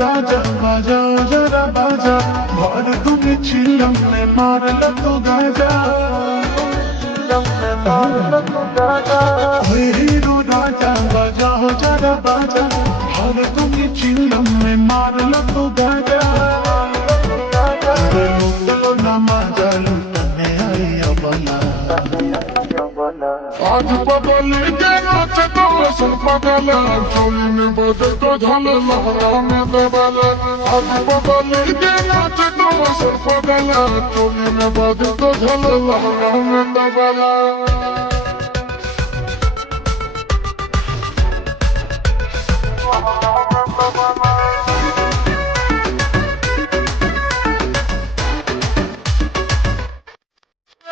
राजा बाजा जरा बाजा भर दूंगी चिलम में मारल तो गाजा हीरो राजा बाजा जरा बाजा भर दूंगी चिलम में मारल तो गाजा लूटलो ना मजा लूटने आई अबला आज बदल के नाच तो सुन पगल चोली में बदल तो झल लहरा में दबल आज बदल के नाच तो सुन पगल चोली में बदल तो झल लहरा में दबल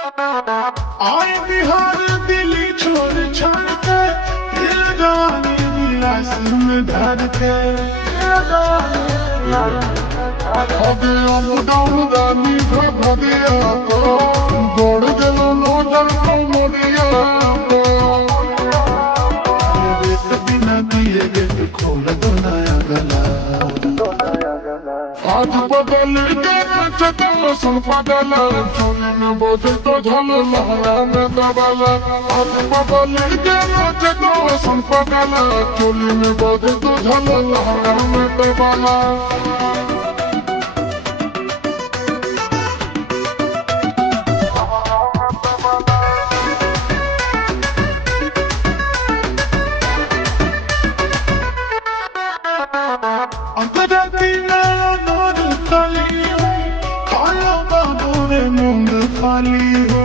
आए बिहार दिल्ली छोड़ छाड़ के दिलगानी मिला सिर धर के अबे अमुदाम दानी भदिया को गोड़ दिलो लोडर को मोदिया को रेत बिना दिए गेट खोल दो नया गला आज बदल के नाच तो सुन पगल चोली में बदल तो झल लहरा में दबल आज बदल के नाच तो सुन पगल चोली में बदल तो झल लहरा में दबल खाली हो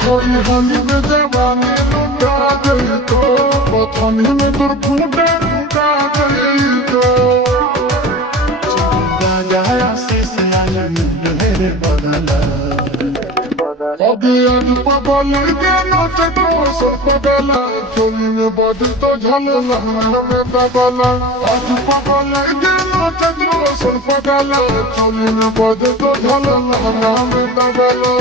खोई हाली में जवानी लुटा गई तो पथनी में दूर फूटे लुटा गई तो चंदा जाया शीश आज मेरे बदला अभी आज बदल के नाच तो सब बदला चोली में बदल तो झल लहरा में दबला आज बदल के नाच तो सब बदला चोली में बदल तो झल लहरा में दबला